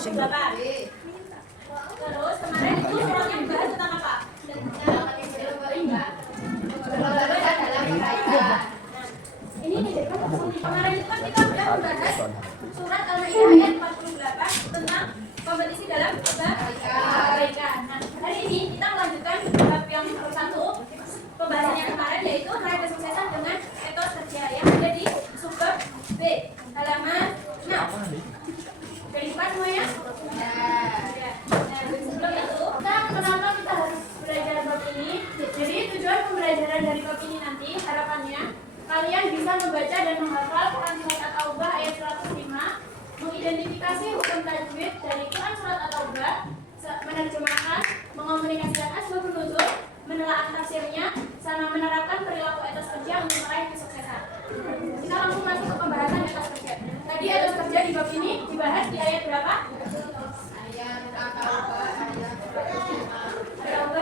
Terus kemarin itu suratnya dibahas tentang apa? Ini kemarin itu kan kita sudah membahas surat Al-Maidah ayat 48 tentang kompetisi dalam kebaikan. Nah, hari ini kita melanjutkan bab yang satu pembahasannya kemarin, yaitu meraih kesuksesan dengan etos kerja yang ada di subbab B halaman 6. Sudah dibuka semuanya? Ya. Nah, sebelum itu, kenapa kita harus belajar bab ini? Jadi tujuan pembelajaran dari bab ini nanti harapannya kalian bisa membaca dan menghafal Quran Surat At-Taubah ayat 105, mengidentifikasi hukum tajwid dari Quran Surat At-Taubah, menerjemahkan, mengomunikasikan asbabun nuzul, menelaah tafsirnya, sama menerapkan perilaku etos kerja untuk meraih kesuksesan. Kita langsung masuk ke pembahasan etos kerja. Tadi etos kerja di bab ini dibahas di ayat berapa? Ayat At-Taubah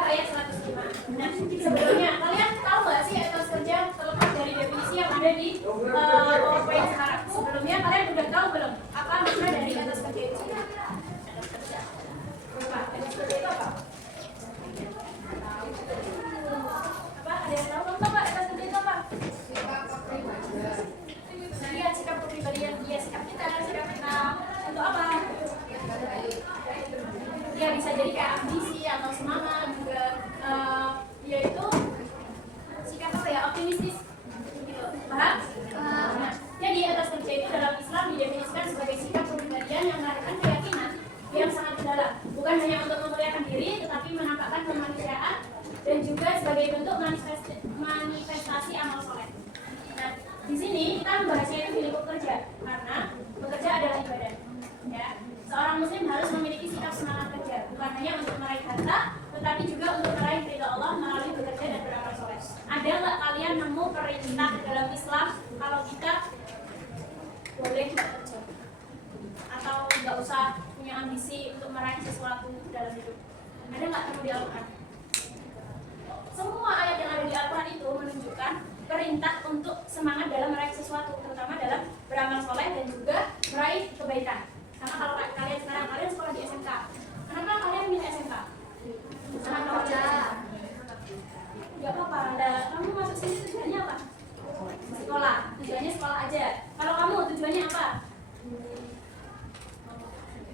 ayat 105. Nah, sebelumnya kalian tahu nggak sih etos kerja terlepas dari definisi yang ada di PowerPoint sekarang? Sebelumnya kalian udah tahu belum apa makna dari etos kerja itu? Etos kerja. Apa? Etos kerja itu apa? Apa? Ada yang tahu? Kamu tahu nggak etos kerja itu apa? Lihat sikap kepribadian, dia sikap kita untuk apa? Ya bisa jadi kayak ambisi atau semangat juga, yaitu sikap apa ya, optimistis gitu. Paham? Nah, jadi etos kerja itu dalam Islam didefinisikan sebagai sikap kepribadian yang melahirkan keyakinan yang sangat mendalam, bukan hanya untuk memuliakan diri tetapi menampakkan kemanusiaan dan juga sebagai bentuk manifestasi amal soleh. Nah, di sini kita membahasnya itu di lingkup kerja karena bekerja adalah ibadah. Ya, seorang muslim harus memiliki sikap semangat kerja, bukan hanya untuk meraih harta, tetapi juga untuk meraih ridha Allah melalui bekerja dan beramal soleh. Ada nggak kalian nemu perintah dalam Islam kalau kita boleh nggak kerja atau nggak usah punya ambisi untuk meraih sesuatu dalam hidup? Ada nggak nemu di Al-Quran? Semua ayat yang ada di Al-Quran itu menunjukkan perintah untuk semangat dalam meraih sesuatu, terutama dalam beramal soleh dan juga meraih kebaikan. Sama kalau kalian sekarang, kalian sekolah di SMK. Kenapa kalian milih SMK? Karena kerja. Gak apa-apa, kamu masuk sini tujuannya apa? Sekolah, tujuannya sekolah aja. Kalau kamu tujuannya apa?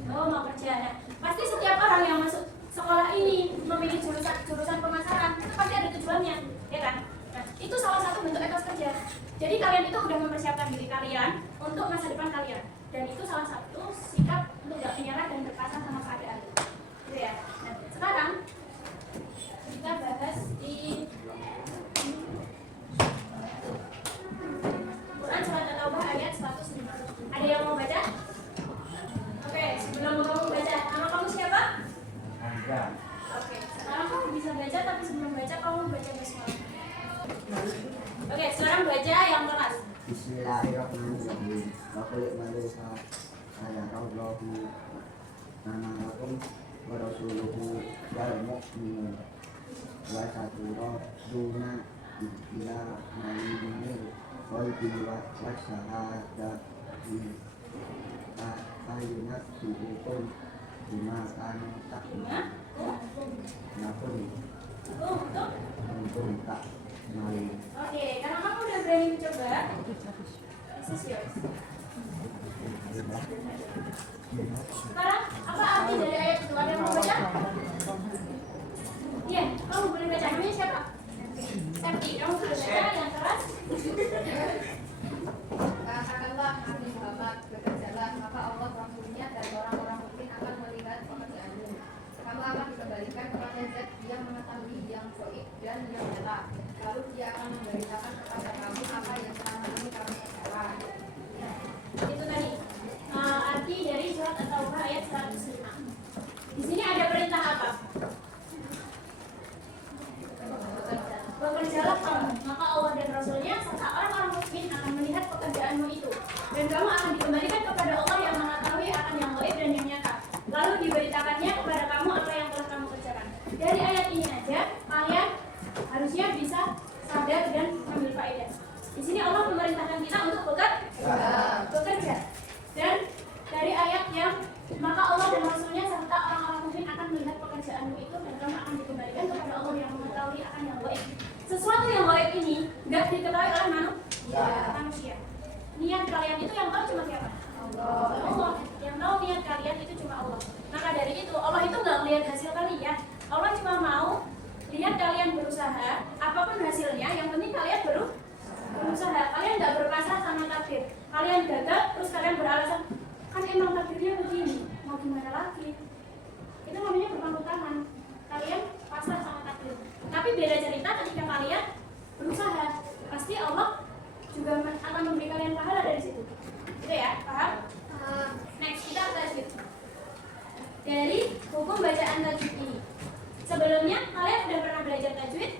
Oh, mau kerja. Nah, pasti setiap orang yang masuk sekolah ini memilih jurusan pemasaran, itu pasti ada tujuannya, ya kan? Nah, itu salah satu bentuk etos kerja. Jadi kalian itu sudah mempersiapkan diri kalian untuk masa depan kalian. Dan itu salah satu sikap untuk gak menyerah dan berpasrah sama keadaan. Gitu ya. Nah, sekarang kita bahas di Quran Surat At-Taubah ayat 105. Ada yang mau baca? Oke, sebelum kamu baca, nama kamu siapa? Andra. Oke, sekarang kamu bisa baca, tapi sebelum baca kamu baca basmalah. Oke, sekarang baca yang keras. Bismillahirrahmanirrahim. Wa qul malaysa ayatullahu namakum wa rasuluhu wal mu'minun wa saturuna ila mayyinil qalbi wa syahadati ayunat bihukum bima kanu takna nakun untuk tak main. Oke, karena kamu udah berani mencoba, this is yours. Sekarang, apa arti dari ayat itu? Ada yang mau baca? Iya, kamu boleh baca. Namanya siapa? Septi, kamu boleh baca yang keras. Katakanlah Nabi Muhammad, bekerjalah, maka Allah Rasulnya dan orang-orang mukmin akan melihat pekerjaanmu. Kamu akan dikembalikan kepada Zat yang mengetahui yang gaib dan yang nyata. Lalu dia akan memberitakan kepada kamu apa yang selama ini kamu kerjakan. Itu tadi arti dari surat At-Taubah ayat 105. Di sini ada perintah apa? Bekerjalah kamu, maka Allah dan Rasulnya serta orang-orang mukmin akan melihat pekerjaanmu itu, dan kamu akan dikembalikan kepada Allah yang mengetahui akan yang gaib dan yang nyata. Lalu diberitakannya kepada kamu apa yang telah kamu kerjakan. Dari ayat ini aja kalian harusnya bisa sadar dan ambil faedah. Di sini Allah memerintahkan kita untuk bekerja. Dan dari ayat yang maka Allah dan Rasulnya serta orang-orang mukmin akan melihat pekerjaanmu itu dan kamu akan dikembalikan kepada Allah yang mengetahui akan yang gaib. Sesuatu yang gaib ini nggak diketahui oleh manusia. Niat kalian itu yang tahu cuma siapa? Allah. Yang tahu niat kalian itu cuma Allah. Maka dari itu Allah itu nggak melihat hasil kalian. Allah cuma mau lihat kalian berusaha, apapun hasilnya, yang penting kalian berusaha. Kalian nggak berpasrah sama takdir. Kalian gagal, terus kalian beralasan kan emang takdirnya begini, mau gimana lagi? Itu namanya berpangku tangan. Kalian pasrah sama takdir. Tapi beda cerita ketika kalian berusaha, pasti Allah juga akan memberi kalian pahala dari situ. Gitu ya, paham? Next, kita tajwid. Dari hukum bacaan tajwid ini. Sebelumnya kalian udah pernah belajar tajwid?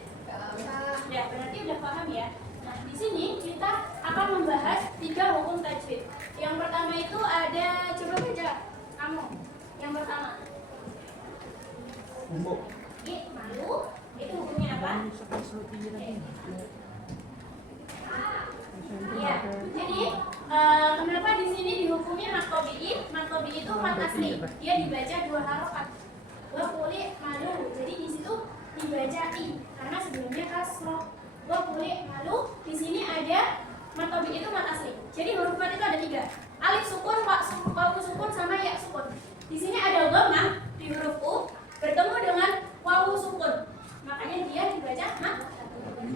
Ya, berarti udah paham ya. Nah, di sini kita akan membahas 3 hukum tajwid. Yang pertama itu ada, coba baca kamu. Yang pertama. Malu. Itu hukumnya apa? Ya, jadi kenapa di sini dihukumnya mat tabi'i? Mat tabi'i itu mat asli. Dia dibaca 2 harokat. Wa quli malu. Jadi di situ dibaca i karena sebelumnya kasroh. Wa quli malu. Di sini ada mat tabi'i itu mat asli. Jadi huruf mat itu ada 3. Alif sukun, wawu sukun sama ya sukun. Di sini ada dhammah di huruf u bertemu dengan wawu sukun. Makanya dia dibaca mat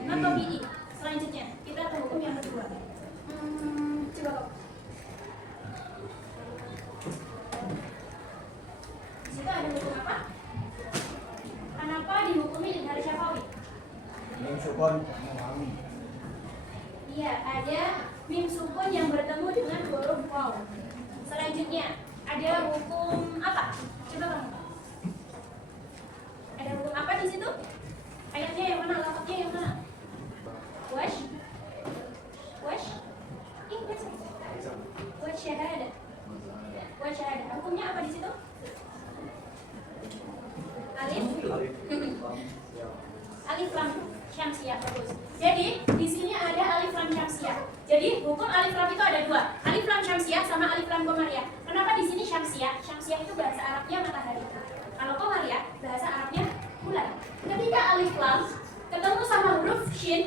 tabi'i. Selanjutnya kita ke hukum yang kedua. Coba kok. Di situ ada hukum apa? Kenapa dihukumi dari syafawi? Mim sukun mengulangi. Iya, ada mim sukun yang bertemu dengan huruf waw. Selanjutnya ada hukum apa? Coba kamu. Ada hukum apa di situ? Ayatnya yang mana? Lafaznya yang mana? Wash. Wash syahadah. Wash syahadah. Hukumnya apa di situ? Alif lam syamsiyah. Bagus. Jadi di sini ada alif lam syamsiyah. Jadi hukum alif lam itu ada 2. Alif lam syamsiyah sama alif lam qamariyah. Kenapa di sini syamsiyah? Syamsiyah itu bahasa Arabnya matahari. Kalau qamariyah bahasa Arabnya bulan. Ketika alif lam ketemu sama huruf shin,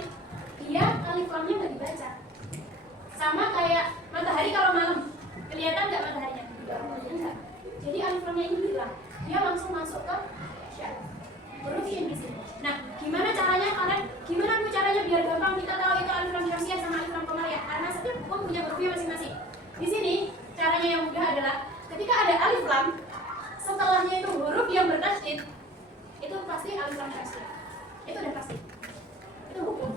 dia alif lamnya nggak dibaca. Sama kayak matahari kalau malam. Kelihatan nggak mataharinya? Enggak. Jadi alif lamnya ini hilang. Dia langsung masuk ke shin. Huruf shin di sini. Nah, gimana caranya kalian? Gimana caranya biar gampang kita tahu itu alif lam syamsiyah sama alif lam qamariyah? Karena setiap hukum punya hurufnya masing-masing. Di sini caranya yang mudah adalah ketika ada alif lam, setelahnya itu huruf yang bertasydid, itu pasti alif lam syamsiyah. Itu udah pasti. Itu hukum.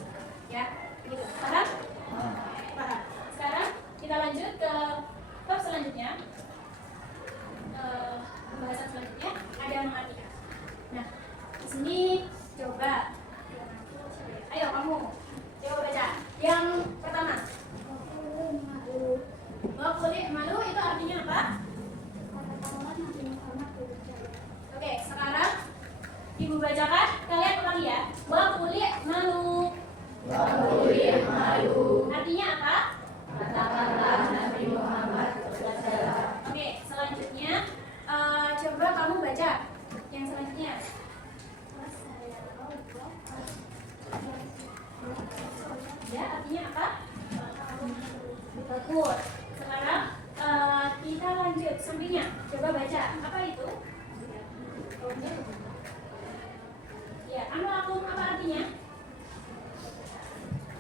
Ya, begitu. Paham? Paham. Sekarang kita lanjut ke bab selanjutnya. Pembahasan selanjutnya ada mengartikan. Nah, di sini coba. Ayo kamu coba baca. Yang pertama. Waquli malu itu artinya apa? Oke, sekarang Ibu bacakan, kalian ulangi ya. Waquli malu. Waquli malu. Artinya apa? Katakanlah Nabi Muhammad bersalah. Oke, selanjutnya coba kamu baca yang selanjutnya. Ya, artinya apa? Bagus. Sekarang kita lanjut sampingnya. Coba baca. Apa itu? Ya, akum apa artinya?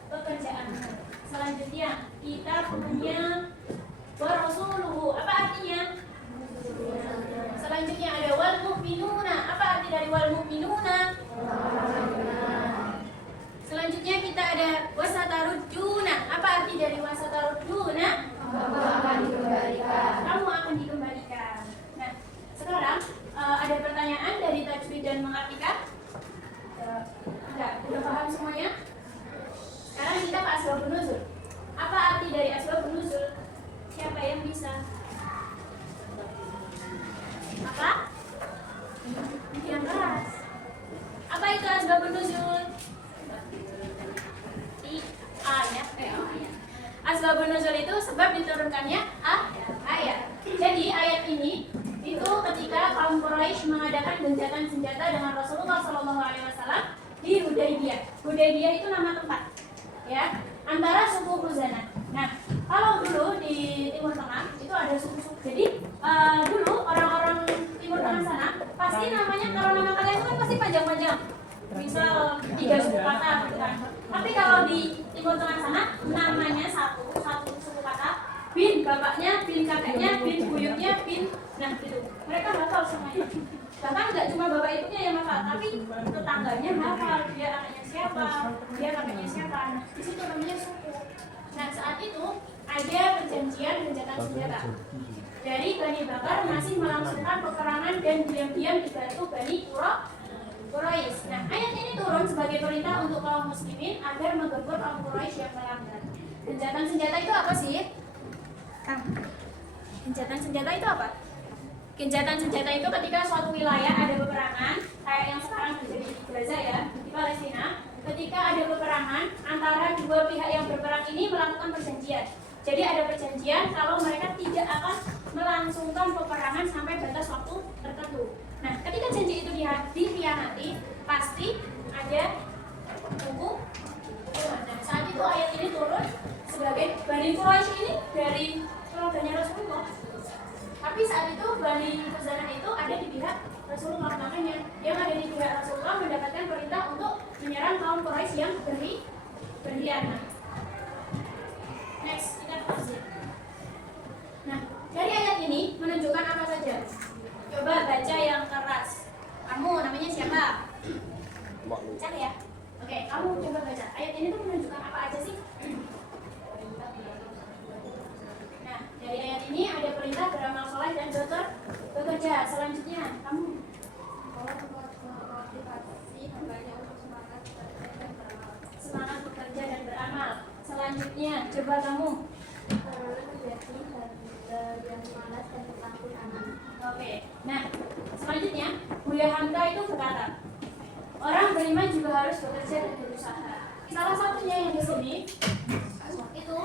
Pekerjaan. Selanjutnya kita punya warasuluhu. Apa artinya? Selanjutnya ada wal mu'minuna. Apa arti dari wal mu'minuna? Selanjutnya kita ada wasataruduna. Apa arti dari wasataruduna? Kamu akan dikembalikan. Kamu akan dikembalikan. Nah, sekarang ada pertanyaan dari tajwid dan mengartikan? Enggak, udah paham semuanya? Sekarang kita ke asbabun nuzul. Apa arti dari asbabun nuzul? Siapa yang bisa? Apa? Yang keras. Apa itu asbabun nuzul? Ayat. Asbabun nuzul itu sebab diturunkannya ayat. Jadi ayat ini ketika kaum Quraisy mengadakan gencatan senjata dengan Rasulullah SAW di Hudaybiyah. Hudaybiyah itu nama tempat, ya, antara suku Khuzanah. Nah, kalau dulu di Timur Tengah itu ada suku-suku. Jadi dulu orang-orang Timur Tengah sana pasti namanya, kalau nama kalian itu kan pasti panjang-panjang. Misal 3 suku kata gitu kan. Tapi kalau di Timur Tengah sana namanya satu suku kata, bin bapaknya, bin kakeknya, bin buyutnya, bin, nah gitu. Mereka hafal semuanya. Bahkan nggak cuma bapak ibunya yang hafal, tapi tetangganya hafal, dia anaknya siapa, dia kakeknya siapa. Nah, di situ namanya suku. Nah, saat itu ada perjanjian gencatan senjata. Dari Bani Bakar masih melangsungkan peperangan dan diam-diam dibantu Bani Quraisy. Nah, ayat ini turun sebagai perintah untuk kaum muslimin agar menggempur kaum Quraisy yang melanggar. Gencatan senjata itu apa sih? Gencatan senjata itu apa? Gencatan senjata itu ketika suatu wilayah ada peperangan, kayak yang sekarang terjadi di Gaza ya, di Palestina. Ketika ada peperangan, antara dua pihak yang berperang ini melakukan perjanjian. Jadi ada perjanjian kalau mereka tidak akan melangsungkan peperangan sampai batas waktu tertentu. Nah, ketika janji itu dikhianati, pasti ada hukum. Nah, saat itu ayat ini turun sebagai Bani Quraisy ini dari keluarganya Rasulullah. Tapi saat itu Bani Khuzanah itu ada di pihak Rasulullah, makanya yang ada di pihak Rasulullah mendapatkan perintah untuk menyerang kaum Quraisy yang berkhianat. Next, kita ke tafsir. Nah, dari ayat ini menunjukkan apa saja? Coba baca yang keras. Kamu namanya siapa? Cari ya. Oke, kamu coba baca. Ayat ini tuh menunjukkan apa aja sih? Nah, dari ayat ini ada perintah beramal soleh dan bekerja. Selanjutnya, kamu semangat bekerja dan beramal. Selanjutnya, coba kamu. Oke, nah selanjutnya Buya Hamka itu berkata, orang beriman juga harus bekerja dan berusaha. Salah satunya yang di sini itu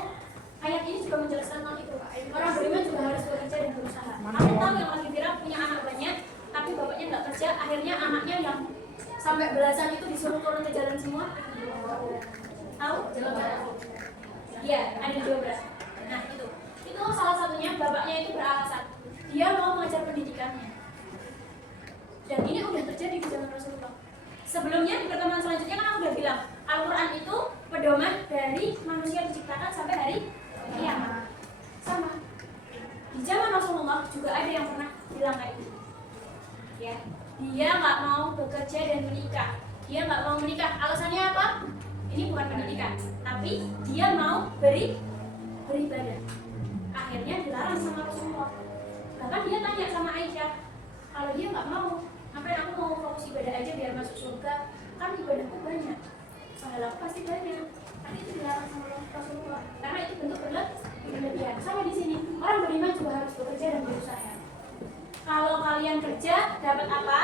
ayat ini juga menjelaskan tentang itu. Orang beriman juga harus bekerja dan berusaha. Kamu tahu yang lagi viral punya anak banyak, tapi bapaknya nggak kerja, akhirnya anaknya yang sampai belasan itu disuruh turun ke jalan semua. Tahu? Iya, ada di Jawa Barat. Nah itu salah satunya bapaknya itu beralasan dia mau mengajar pendidikannya. Dan ini udah terjadi di zaman Rasulullah. Sebelumnya di pertemuan selanjutnya kan aku udah bilang Al-Quran itu pedoman dari manusia diciptakan sampai hari kiamat. Sama. Di zaman Rasulullah juga ada yang pernah bilang kayak gitu. Ya, dia nggak mau bekerja dan menikah. Dia nggak mau menikah. Alasannya apa? Ini bukan pendidikan, tapi dia mau beribadah. Akhirnya dilarang sama Rasulullah. Bahkan dia tanya sama Aisyah, kalau dia nggak mau, ngapain aku mau fokus ibadah aja biar masuk surga? Kan ibadahku banyak, pahala aku pasti banyak. Tapi itu dilarang sama Rasulullah karena itu bentuk berlebihan. Sama di sini, orang beriman juga harus bekerja dan berusaha. Kalau kalian kerja, dapat apa?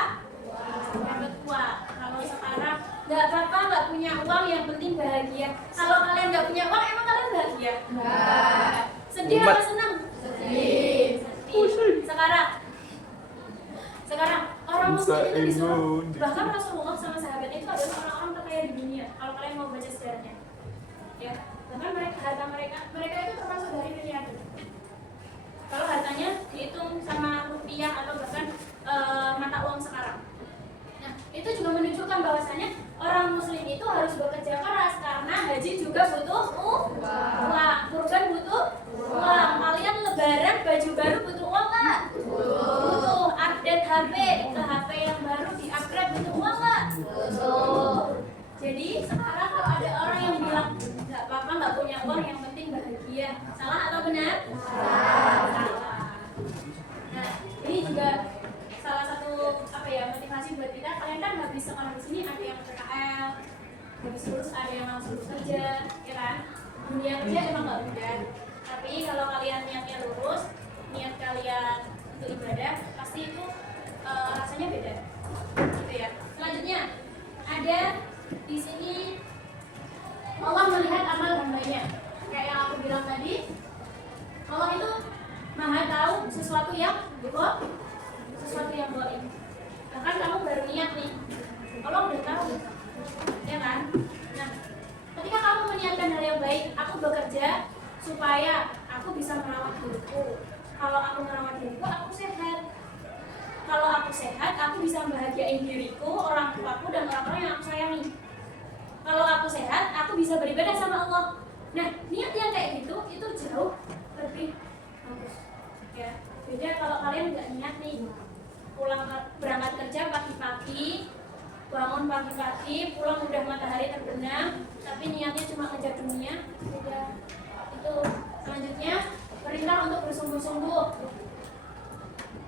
Dapat uang. Kalau sekarang nggak apa-apa, nggak punya uang, yang penting bahagia. Kalau kalian nggak punya uang, emang kalian bahagia? Nggak. Sedih atau senang? Sedih. Sekarang orang muslim itu disuruh, bahkan Rasulullah sama sahabatnya itu adalah orang-orang terkaya di dunia. Kalau kalian mau baca sejarahnya, ya, bahkan harta mereka itu termasuk dari miliarder. Kalau hartanya dihitung sama rupiah atau bahkan mata uang sekarang. Nah, itu juga menunjukkan bahwasanya orang muslim itu harus bekerja keras karena haji juga butuh uang, kurban butuh uang. Kalian lebaran baju baru butuh uang nggak? Butuh. Update HP ke HP yang baru di upgrade butuh uang nggak? Butuh. Jadi sekarang kalau ada orang yang bilang nggak apa-apa nggak punya uang, yang penting bahagia, salah atau benar? Salah. Nah, ini juga salah satu motivasi buat kita. Kalian kan habis sekolah di sini, ada yang PKL, habis lulus ada yang langsung kerja, ya kan? Dunia kerja emang nggak mudah. Tapi kalau kalian niatnya lurus, niat kalian untuk ibadah, pasti itu rasanya beda, gitu ya. Selanjutnya ada di sini Allah melihat amal hambanya. Kayak yang aku bilang tadi, Allah itu maha tahu sesuatu yang sesuatu yang gaib. Bahkan kamu baru niat nih, Allah udah tahu, ya kan? Nah, ketika kamu meniatkan hal yang baik, aku bekerja supaya aku bisa merawat diriku. Kalau aku merawat diriku, aku sehat. Kalau aku sehat, aku bisa membahagiain diriku, orang tuaku, dan orang-orang yang aku sayangi. Kalau aku sehat, aku bisa beribadah sama Allah. Nah, niat yang kayak gitu itu jauh lebih bagus. Ya, beda kalau kalian nggak niat nih, berangkat kerja pagi-pagi, bangun pagi-pagi, pulang udah matahari terbenam, tapi niatnya cuma ngejar dunia. Beda. Itu selanjutnya perintah untuk bersungguh-sungguh.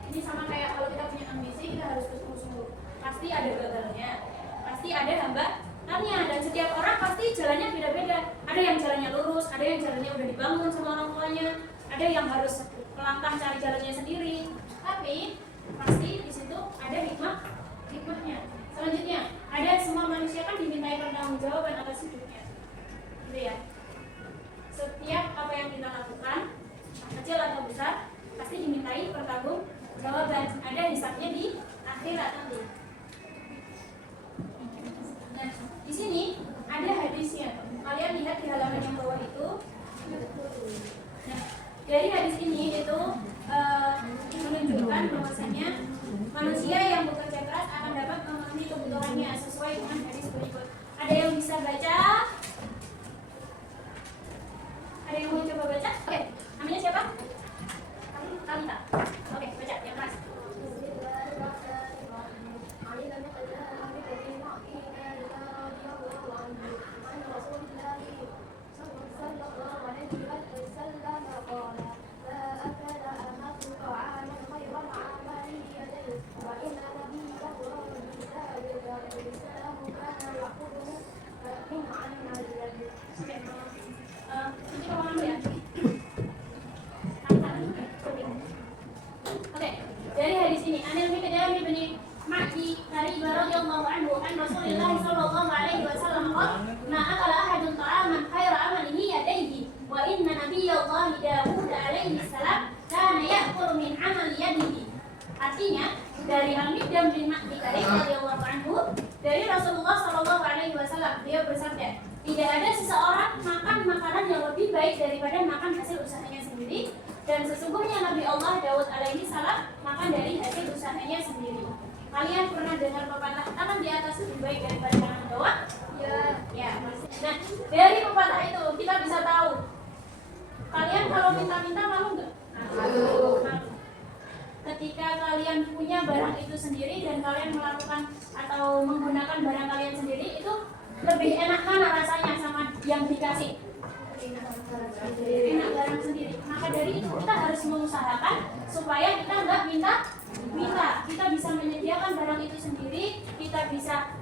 Ini sama kayak kalau kita punya ambisi, kita harus bersungguh-sungguh. Pasti ada gagalnya, pasti ada hambatannya, dan setiap orang pasti jalannya beda-beda. Ada yang jalannya lurus, ada yang jalannya udah dibangun sama orang tuanya, ada yang harus melangkah cari jalannya sendiri. Tapi pasti di situ ada hikmahnya. Selanjutnya, ada semua manusia kan dimintai pertanggungjawaban atas hidupnya, gitu ya. Setiap apa yang kita lakukan, kecil atau besar, pasti dimintai pertanggungjawaban. Ada hisabnya di akhirat nanti. Nah, di sini ada hadisnya. Kalian lihat di halaman yang bawah itu. Nah, dari hadis ini itu menunjukkan bahwasanya manusia yang bekerja keras akan dapat memenuhi kebutuhannya sesuai dengan hadis berikut. Ada yang bisa baca? Ada yang mau coba baca? Oke, namanya siapa? Kalita. Oke, baca yang keras. Oke, dari hadis ini Anil Miqdam bin Ma'di dari Ibrahim radhiyallahu anhu an Rasulullah sallallahu alaihi wasallam qala ma akala ahadun ta'aman khaira amalihi yadayhi wa inna nabiyyallahi Daud alaihi salam kana ya'kulu min amali yadihi. Artinya dari Al-Miqdam bin Ma'di radhiyallahu anhu dari Rasulullah sallallahu alaihi wasallam, dia bersabda, tidak ada seseorang makan makanan yang lebih baik daripada makan hasil usahanya sendiri, dan sesungguhnya Nabi Allah Daud alaihi salam makan dari hasil usahanya sendiri. Kalian pernah dengar pepatah tangan di atas lebih baik daripada tangan di bawah? Ya. Nah, dari pepatah itu kita bisa tahu, kalian kalau minta-minta malu nggak? Malu. Ketika kalian punya barang itu sendiri dan kalian melakukan atau menggunakan barang kalian sendiri, itu lebih enak mana rasanya sama yang dikasih? Enak barang sendiri. Maka dari itu kita harus mengusahakan supaya kita nggak minta. Kita bisa menyediakan barang itu sendiri, kita bisa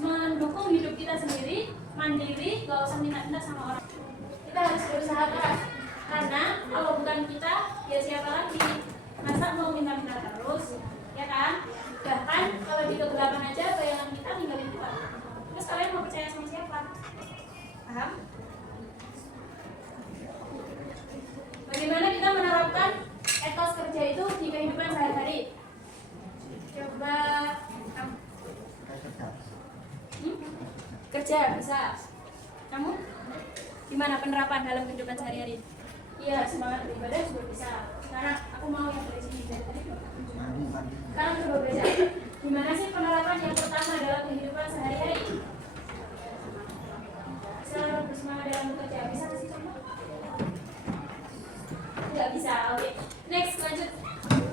mendukung hidup kita sendiri, mandiri, nggak usah minta-minta sama orang. Kita harus berusaha keras, karena kalau bukan kita, ya siapa lagi? Masa mau minta-minta terus, ya kan? Bahkan kalau di kegelapan aja bayangan kita ninggalin Tuhan. Terus kalian mau percaya sama siapa? Paham? Bagaimana kita menerapkan etos kerja itu di kehidupan sehari-hari? Coba kamu. Kerja bisa. Kamu? Gimana penerapan dalam kehidupan sehari-hari? Iya, semangat beribadah juga bisa. Karena aku mau yang dari sini dari tadi. Sekarang coba baca. Gimana sih penerapan yang pertama dalam kehidupan sehari-hari? Selalu bersemangat dalam bekerja. Bisa kasih contoh? Tidak bisa. Oke. Next, lanjut.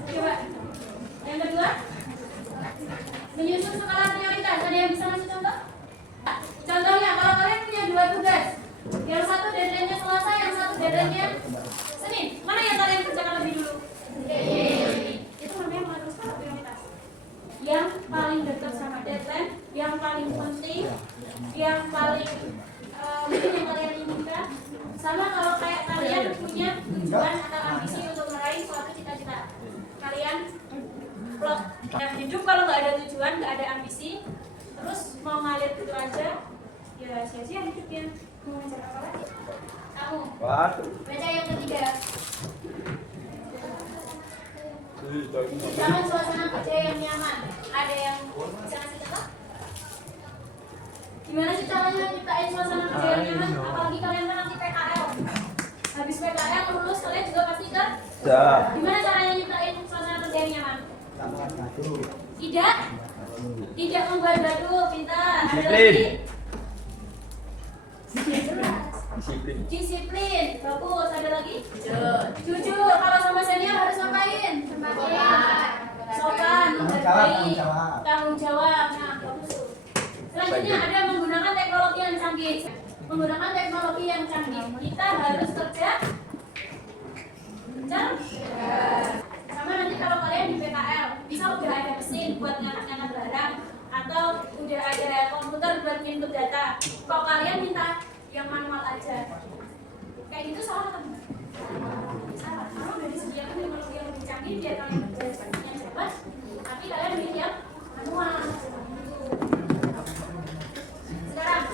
Coba. Yang kedua, menyusun skala prioritas. Ada yang bisa kasih contoh? Contohnya, kalau kalian punya 2 tugas, yang satu deadline-nya Selasa, yang satu deadline-nya Senin, mana yang kalian kerjakan lebih dulu? Itu namanya mengatur skala prioritas. Yang paling dekat sama deadline, yang paling penting, yang paling mungkin yang kalian inginkan. Sama kalau kayak kalian punya tujuan atau ambisi untuk meraih suatu cita-cita, kalian plot. Nah, hidup kalau nggak ada tujuan, nggak ada ambisi, terus mau ngalir gitu aja, ya sia-sia hidupnya. Mau ngejar apa lagi? Kamu baca yang ketiga. Ciptakan suasana kerja yang nyaman. Ada yang bisa ngasih contoh? Gimana sih caranya ciptain suasana kerja yang nyaman? Apalagi kalian kan nanti PKL. Habis PKL lulus kalian juga pasti kan? Gimana caranya ciptain suasana kerja yang nyaman? Tidak membuat gaduh, pintar. Ada lagi? Disiplin. Bagus. Ada lagi? Jujur. Kalau sama senior harus ngapain? Sopan, menghargai, tanggung jawab. Nah, bagus. Selanjutnya ada menggunakan teknologi yang canggih. Menggunakan teknologi yang canggih. Kita harus kerja sama nanti kalau kalian di PKL, bisa udah ada mesin buat ngangkat-ngangkat barang atau udah ada komputer buat input data. Kok kalian minta yang manual aja? Kayak gitu salah kan? Salah. Karena udah disediakan teknologi yang lebih canggih biar kalian kerja yang cepat, tapi kalian pilih yang manual. Sekarang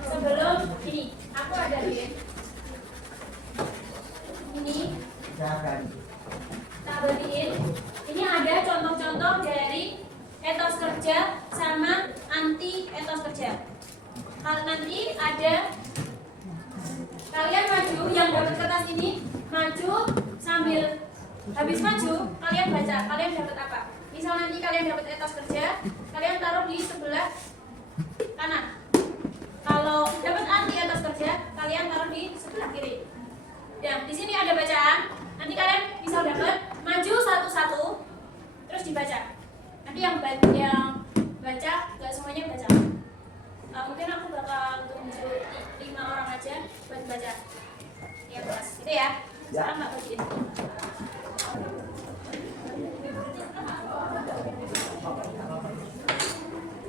sebelum ini, aku ada ini tak bagiin. Ini ada contoh-contoh dari etos kerja sama anti etos kerja. Kalau nanti ada kalian maju yang dapat kertas ini, maju sambil habis maju kalian baca kalian dapat apa. Misal nanti kalian dapat etos kerja, kalian taruh di sebelah kanan. Kalau dapat anti etos kerja, kalian taruh di sebelah kiri. Dan di sini ada bacaan. Nanti kalian bisa dapat maju satu-satu, terus dibaca. Nanti yang baca, nggak semuanya baca. Mungkin aku bakal tunjuk 5 orang aja buat baca. Ya kelas, gitu ya. Sekarang nggak bagiin.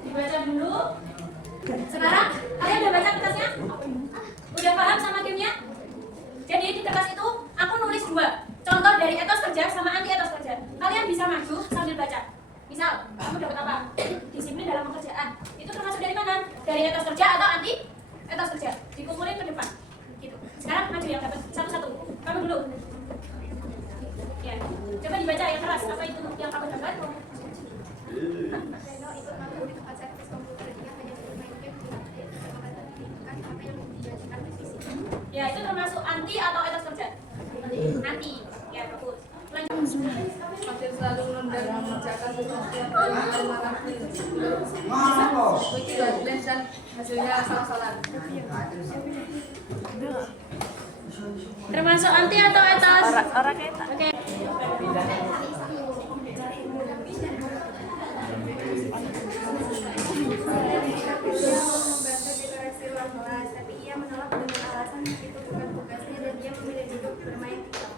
Dibaca dulu. Sekarang kalian udah baca kertasnya? Udah paham sama gamenya? Jadi di kertas itu aku nulis 2 contoh dari etos kerja sama anti etos kerja. Kalian bisa maju sambil baca. Misal, kamu dapat apa? Disiplin dalam pekerjaan. Itu termasuk dari mana? Dari etos kerja atau anti etos kerja? Dikumpulin ke depan. Gitu. Sekarang maju yang dapat satu-satu. Kamu dulu. Ya. Coba dibaca yang keras. Apa itu yang kamu dapat? Ya, itu termasuk anti atau etos kerja? Anti. Ya, bagus. Masih selalu menunda mengerjakan sesuatu yang dilakukan dan hasilnya asal-asalan. Termasuk anti atau etos? Orang etos. Oke. Membantu dikoreksi ruang kelas, tapi ia menolak dengan alasan itu bukan tugasnya dan dia memilih duduk bermain TikTok.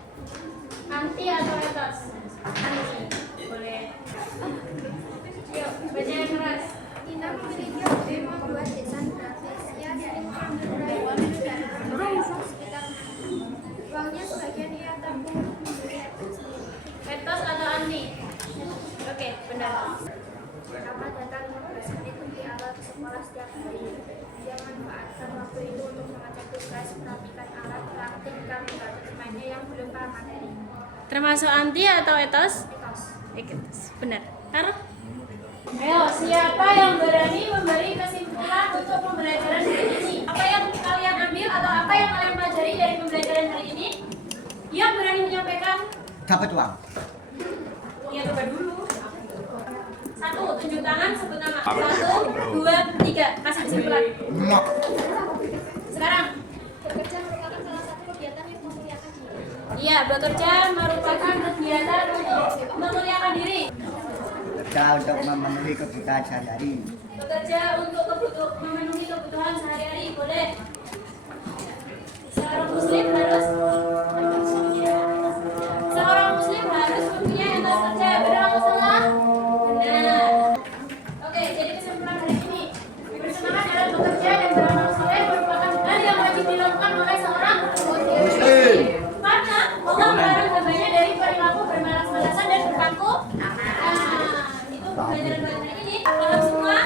Anti atau etos? Anti. Boleh. Yuk, baca yang keras. Tina memiliki hobi membuat desain grafis. Ia sering mengambil proyek dari berbagai sekitar uangnya sebagian ia tabung membeli laptop sendiri. Etos atau anti? Oke, benar. Pertama, datang 15 menit di alat sekolah setiap hari. Dia manfaatkan waktu itu untuk mengecek tugas, merapikan alat, praktik, dan membantu temannya yang belum paham materi. Termasuk anti atau etos? Etos. Etos. Benar. Taruh. Ayo, siapa yang berani memberi kesimpulan untuk pembelajaran hari ini? Apa yang kalian ambil atau apa yang kalian pelajari dari pembelajaran hari ini? Yang berani menyampaikan? Dapat uang. Ya, coba dulu. 1, tunjuk tangan, sebut nama. 1, 2, 3. Kasih kesimpulan. Sekarang. Bekerja merupakan salah satu kegiatan yang memuliakan diri. Iya, bekerja merupakan kegiatan untuk memuliakan diri. Bekerja untuk memenuhi kebutuhan sehari-hari. Bekerja untuk memenuhi kebutuhan sehari-hari. Boleh. Seorang muslim harus mempunyai etos kerja. Benar atau salah? Benar. Oke, jadi kesimpulan hari ini, bersemangat dalam bekerja dan beramal soleh merupakan hal yang wajib dilakukan oleh seorang muslim. Karena Allah melarang hambanya dari perilaku bermalas-malasan dan berpaku. Itu pelajaran hari ini. Kalau semua.